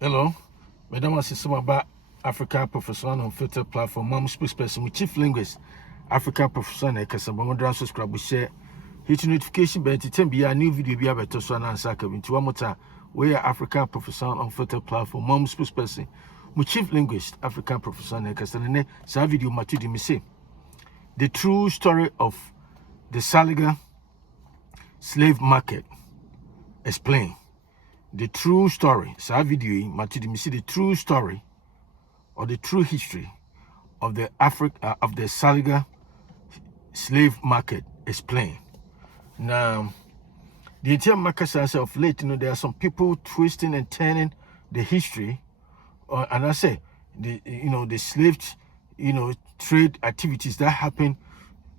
Hello, Madam Asisama Africa Professor on Filter Platform, Mom Spokesperson, with Chief Linguist, Africa Professor, and Casabamodran subscribe, share, hit notification bell to be a new video be able to so and Saka into one more time. We are Africa Professor on Filter Platform, Mom Spokesperson, with Chief Linguist, Africa Professor, and Casalene, sa video Matudi Misse. The true story of the Salaga Slave Market explained. The true story, sa video Matudi Misse, the true story or the true history of the Salaga Slave Market explained. Now, the entire market of late, there are some people twisting and turning the history, and I say the slave, trade activities that happened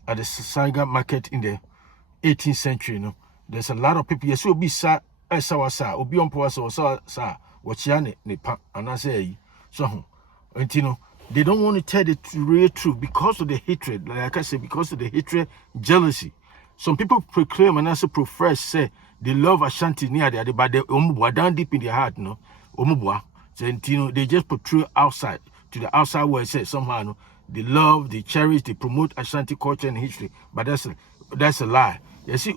at the Salaga Market in the 18th century. There's a lot of people. Yes, will be sa obi on power sa wachiane ne pa, and I say so. And they don't want to tell the real truth because of the hatred. Like I said, because of the hatred, jealousy. Some people proclaim and also profess, say they love Asante near there, but they down deep in their heart, So they just portray outside to the outside world. Say somehow, they love, they cherish, they promote Asante culture and history. But that's a lie. You see,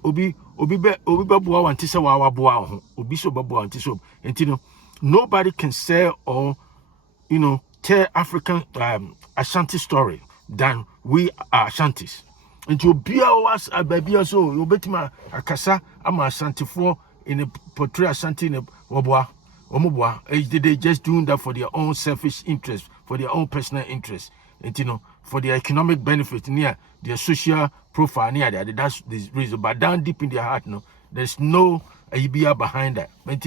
nobody can say or tell African Ashanti story than we are Ashantis. And to be was a baby so you bet me akasa ama Ashanti for in a portray Ashanti in a omobwa. They just doing that for their own selfish interest, for their own personal interest, and for their economic benefit near their social profile near that. That's the reason. But down deep in their heart, there's no idea behind that. But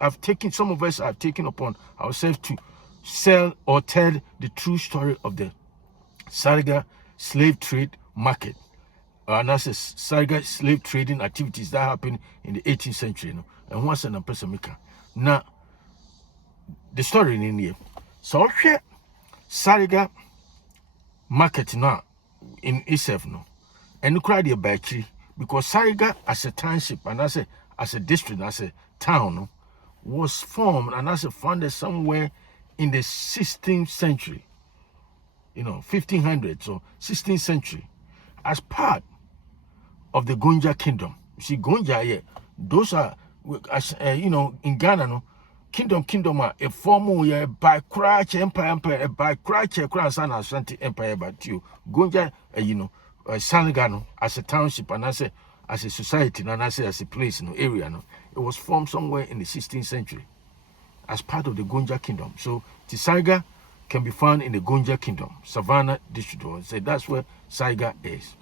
I've taken some of us have taken upon ourselves to sell or tell the true story of the Salaga slave trade market. And that's a Salaga slave trading activities that happened in the 18th century. And once an person now the story in here. So Salaga market now in itself and cry the battery because Salaga as a township and as a district, as a town was formed and as a founded somewhere in the 16th century, 1500s or 16th century, as part of the Gonja Kingdom. You see, Gonja, those are, in Ghana, kingdom are a former by Crouch Empire, by Crouch Cross and Asante Empire, but you, Gonja, Salagano, as a township and as a society, and as a place, area, it was formed somewhere in the 16th century as part of the Gonja Kingdom. So Salaga can be found in the Gonja Kingdom, Savannah district. So that's where Salaga is.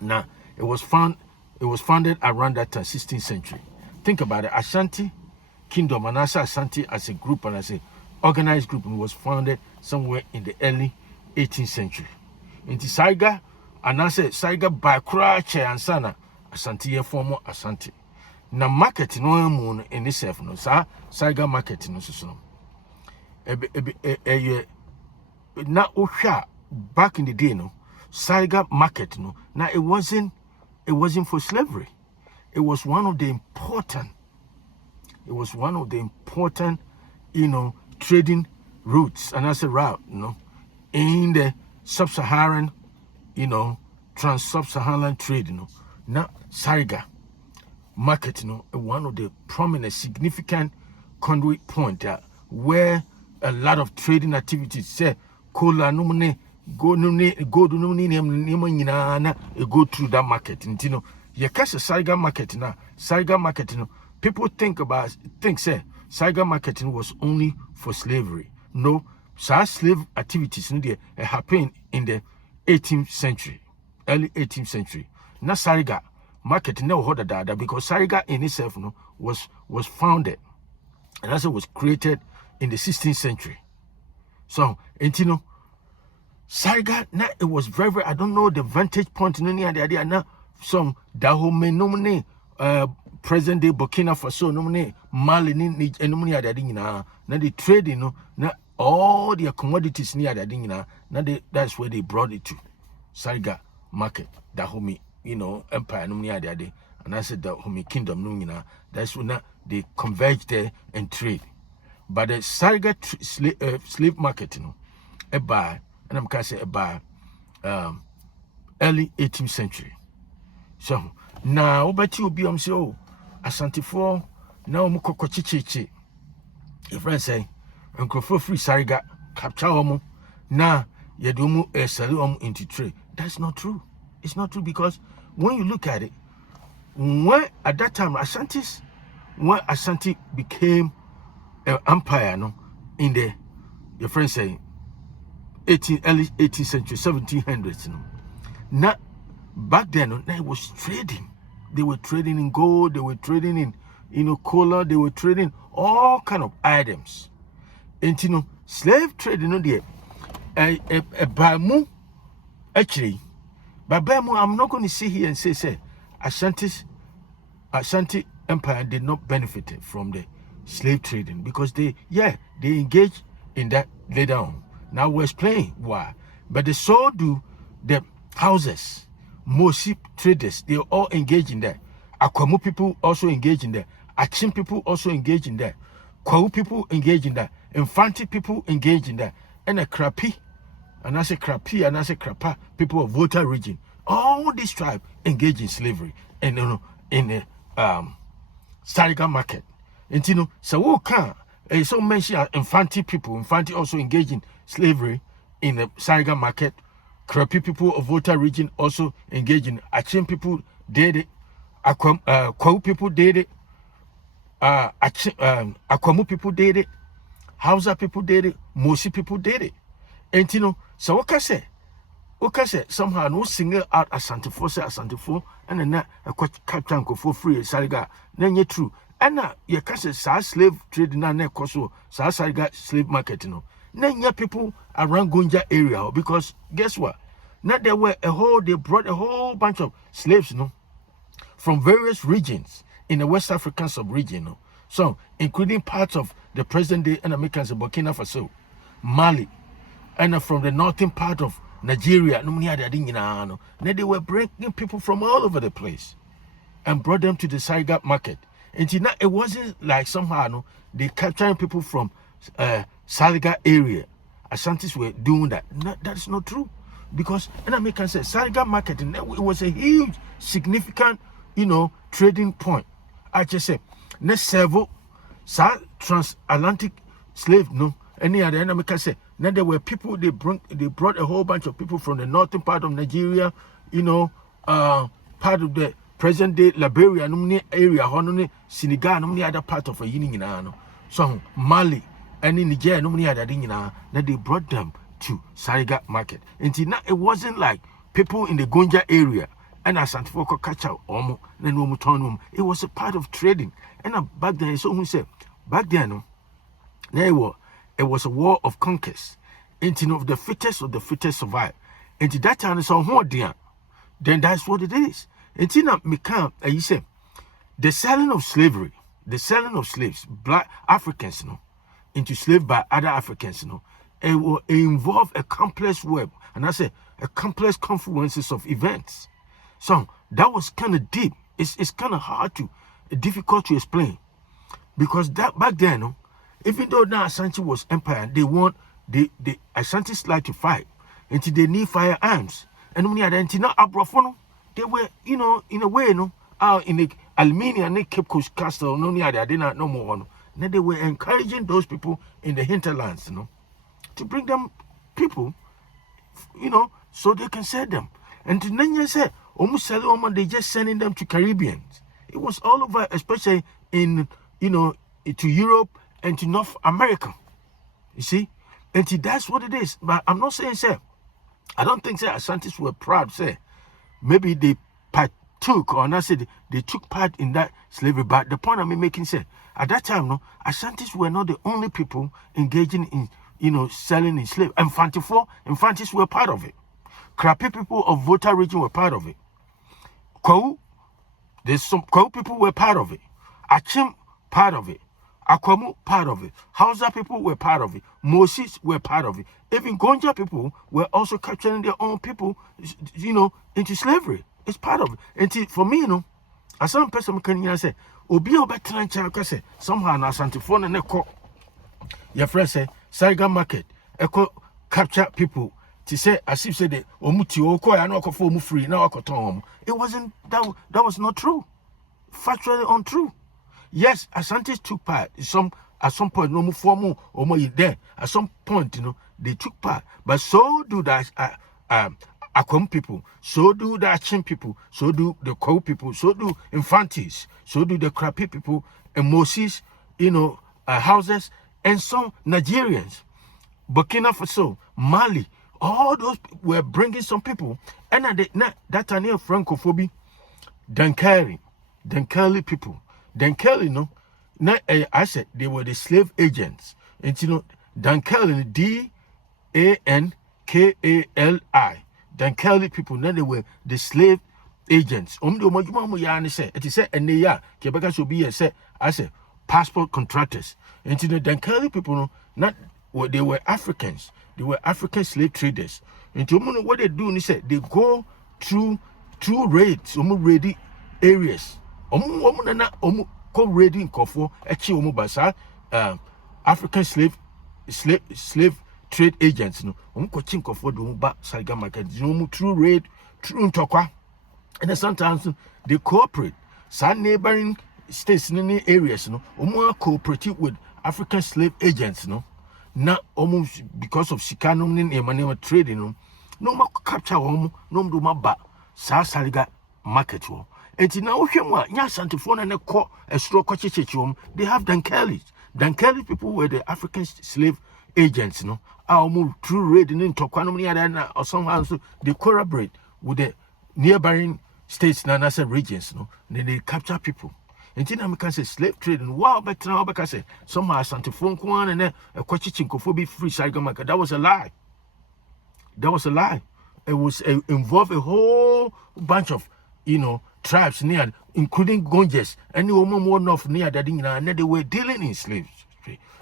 Now it was founded around that time, 16th century. Think about it. Asante Kingdom and Asante as a group and as a organized group was founded somewhere in the early 18th century. In Salaga and Salaga by Crouch and Sana Asante former Asante. Na market no moon in itself no Salaga market no so na ohwa back in the day Salaga market now it wasn't for slavery. It was one of the important trading routes and as a route in the Sub-Saharan trans-Sub-Saharan trade now Salaga market one of the prominent significant conduit point where a lot of trading activities say cola numne go through that market. And you catch a Salaga market now. Salaga market people think say Salaga market was only for slavery. No, slave activities happened in the 18th century, early 18th century. Now Salaga market never heard of that because Salaga in itself was founded and also was created in the 16th century. So Salaga now it was very I don't know the vantage point in any idea now some Dahomey nomine present day Burkina Faso nomine Mali ni nomine adading now the trading now all their commodities near adading now that's where they brought it to Salaga market Dahomey empire and I said the Kingdom that's when they converge there and trade. But the Salaga slave market, you know, a bar, and I'm going to say a bar, early 18th century. So now, but you be say, oh, Asante for now, Mukoko Chichi. Your friend say, Uncle for free Salaga capture omo. Now, you do sell into trade. That's not true. It's not true because when you look at it, when at that time Asantes, when Asante became an empire, no, in the your friend say early 18th century, 1700s, you know. Now back then, no, it was trading. They were trading in gold, they were trading in cola, they were trading all kind of items. And you know, slave trade, you know, there a bamu actually. But bamu, I'm not going to sit here and say Asante Empire did not benefit from the slave trading because they engaged in that later on. Now we'll explain why. But they so do the houses, Mosi traders, they all engage in that. Akwamu people also engage in that. Akyem people also engage in that. Kwahus people engage in that. Fantes people engage in that. And a Krepi, and I say Krepi, and I say Krepi, people of Volta Region. All these tribes engage in slavery and in the Salaga Market. And you know, so what can so mention Fantes people, Fantes also engage in slavery in the Salaga Market. Krepi people of Volta Region also engage in Akyem people did it. Kwahus people did it. Akwamu people did it. Hausa people did it. Mosi people did it. And you know, so what can say? Somehow no single out Asante for and then a captain for free Salaga. Then you're true. And now you can say slave trade na ne koso Salaga slave market, you know. Then you people around Gonja area because guess what? Now they brought a whole bunch of slaves, you know, from various regions in the West African sub-region, you know. So including parts of the present day and Americans of Burkina Faso, Mali, and from the northern part of Nigeria. Now they were bringing people from all over the place and brought them to the Salaga Market. And it wasn't like somehow no, they capturing people from Salaga area. Asantes were doing that. No, that is not true. Because and Americans say Salaga Market, and it was a huge, significant, you know, trading point. I just say, next several transatlantic slave, no, any other American say. Now there were people they brought a whole bunch of people from the northern part of Nigeria, you know, part of the present day Liberia, area, Senegal, no other part of a union, so Mali and in Nigeria, no other thing, that they brought them to Salaga Market. And now it wasn't like people in the Gonja area and Asante for catch out then it was a part of trading. And back then, so who said back then, it was a war of conquest. And you know, the fittest of the fittest survive. And that time it's on then that's what it is. And you know, you say the selling of slavery, the selling of slaves, black Africans, you know, into slave by other Africans, you know, it will involve a complex web, and I say a complex confluences of events. So that was kind of deep. It's kind of difficult to explain, because that back then, no, even though now Asante was empire, they Asantes like to fight, and they need firearms, and when they not abrofono, they were, you know, in a way, no, in the Aluminium and Cape Coast Castle, no, they did not know more. Then they were encouraging those people in the hinterlands, you know, to bring them people, you know, so they can sell them. And then you say, almost sell them, they just sending them to Caribbeans. It was all over, especially in, you know, to Europe and to North America. You see? And that's what it is. But I'm not saying, sir, I don't think, sir, Asantes were proud, sir. Maybe they partook, or not say they took part in that slavery. But the point I'm making, sir, at that time, no, Asantes were not the only people engaging in, you know, selling in slave. And Fantes were part of it. Krepi people of Volta Region were part of it. Kwahus people were part of it. Akyem, part of it. Akwamus, part of it. Hausa people were part of it. Mosis were part of it. Even Gonja people were also capturing their own people, you know, into slavery. It's part of it. And for me, you know, as some person can say, Obi Obetan say, somehow na Asante for na neko your friend say Salaga Market echo capture people to say as if say the omuti oko ya no for mu free now akoton. It wasn't that was not true. Factually untrue. Yes, Asantes took part. At some point, no more formal or more there. At some point, they took part. But so do the Akwamus people, so do the Akyems people, so do the Kwahus people, so do Fantes, so do the Krepi people, and Moses, houses, and some Nigerians, Burkina Faso, Mali, all those were bringing some people. And that are near Francophobia, Dankali people. Dankali, I said they were the slave agents. And Dankali, Dankali. Dankali people, then they were the slave agents. It is said, and they are, Quebec should be I said, passport contractors. And Dankali people, they were Africans. They were African slave traders. And what they do, they said, they go through raids, raiding areas. Ko raiding kofo echi basa African slave trade agents ko chin kofo do ba Salaga Market through raid through ntokwa, and sometimes they cooperate some neighboring states in the areas cooperate with African slave agents na almost because of Sikano in trading no capture no do ma ba Salaga Market. And now Asante phone and a stroke they have Dankali. Dankali people were the African slave agents, through raiding in Tokwanomia or somehow they collaborate with the nearby states and other regions, then they capture people. And then I can say slave trading. Wow, but now I say somehow Asante phone and a Kwachichinkophobia free Salaga Market. That was a lie. It was involve a whole bunch of tribes near, including Gonjas, and the woman more north near that, and they were dealing in slaves.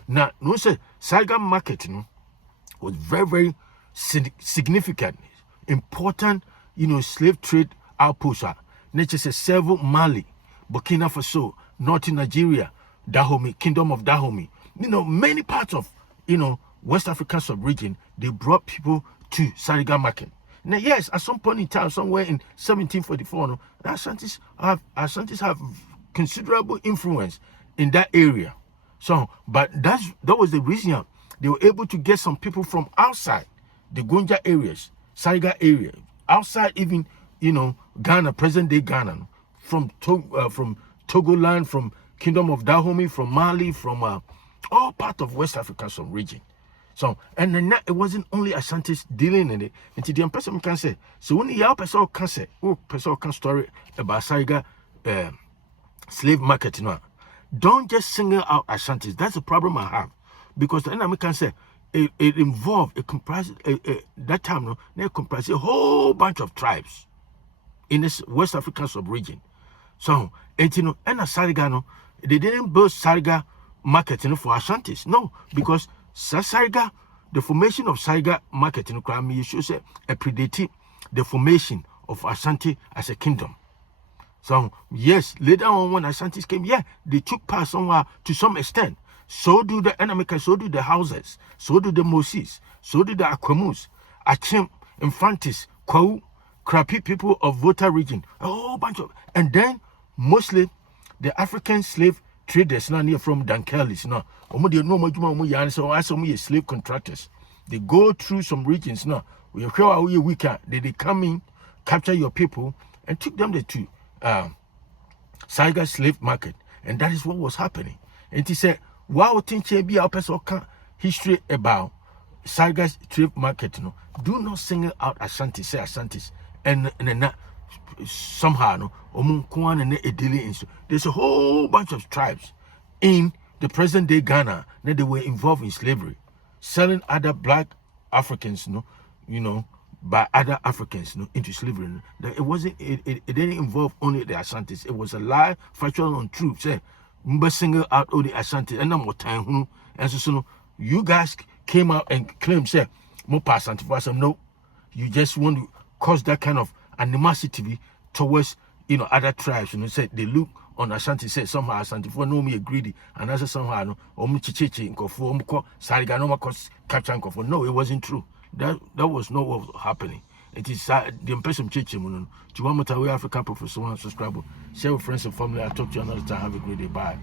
Now, Salaga Market, was very, very significant, important, slave trade outpost. Nature says several Mali, Burkina Faso, Northern Nigeria, Dahomey, Kingdom of Dahomey. Many parts of, West African sub-region, they brought people to Salaga Market. Now, yes, at some point in time, somewhere in 1744, the Asantes have considerable influence in that area. So, but that was the reason they were able to get some people from outside the Gonja areas, Salaga area, outside even, Ghana, present-day Ghana, from Togoland, from Kingdom of Dahomey, from Mali, from all part of West Africa, some region. So, and then it wasn't only Asantes dealing in it. And to the person can say, so when you person can say, person can story about Salaga slave market, don't just single out Asantes. That's the problem I have. Because then I can say, it comprises, that time, it comprises a whole bunch of tribes in this West African sub-region. So, and Salaga, they didn't build Salaga Market for Asantes. No, because Salaga, the formation of Salaga Market in Ukraine, you should say, predated the formation of Asante as a kingdom. So, yes, later on when Asantes came, they took part somewhere to some extent. So do the Enamika, so do the houses, so do the Moses, so do the Akwamus, Akyems, Fantes, Kwahus, Krepi people of Volta Region, a whole bunch of, and then mostly the African slave traders now near from Dankelis now. So as some slave contractors, they go through some regions now. We can they come in, capture your people, and took them to Salaga Slave Market, and that is what was happening. And he said, "Wow, think be our person history about Salaga Slave Market. Do not single out Asante, say Asantes, and somehow there's a whole bunch of tribes in the present day Ghana that they were involved in slavery, selling other black Africans, by other Africans, into slavery. It wasn't. It didn't involve only the Asantes. It was a lie, factual untrue. Say, single out all the Asantes, and more time. And so you guys came out and claimed, say, more Asante for some. No, you just want to cause that kind of animosity towards other tribes. Say they look on Asante say somehow Asante for no me greedy and as somehow no chichichi nkofo Salaga no capture nkofo. No, it wasn't true. That was not what was happening. It is the impression chichi muno. To one more Africa Professor, one subscribe, share with friends and family. I'll talk to you another time. Have a great day. Bye.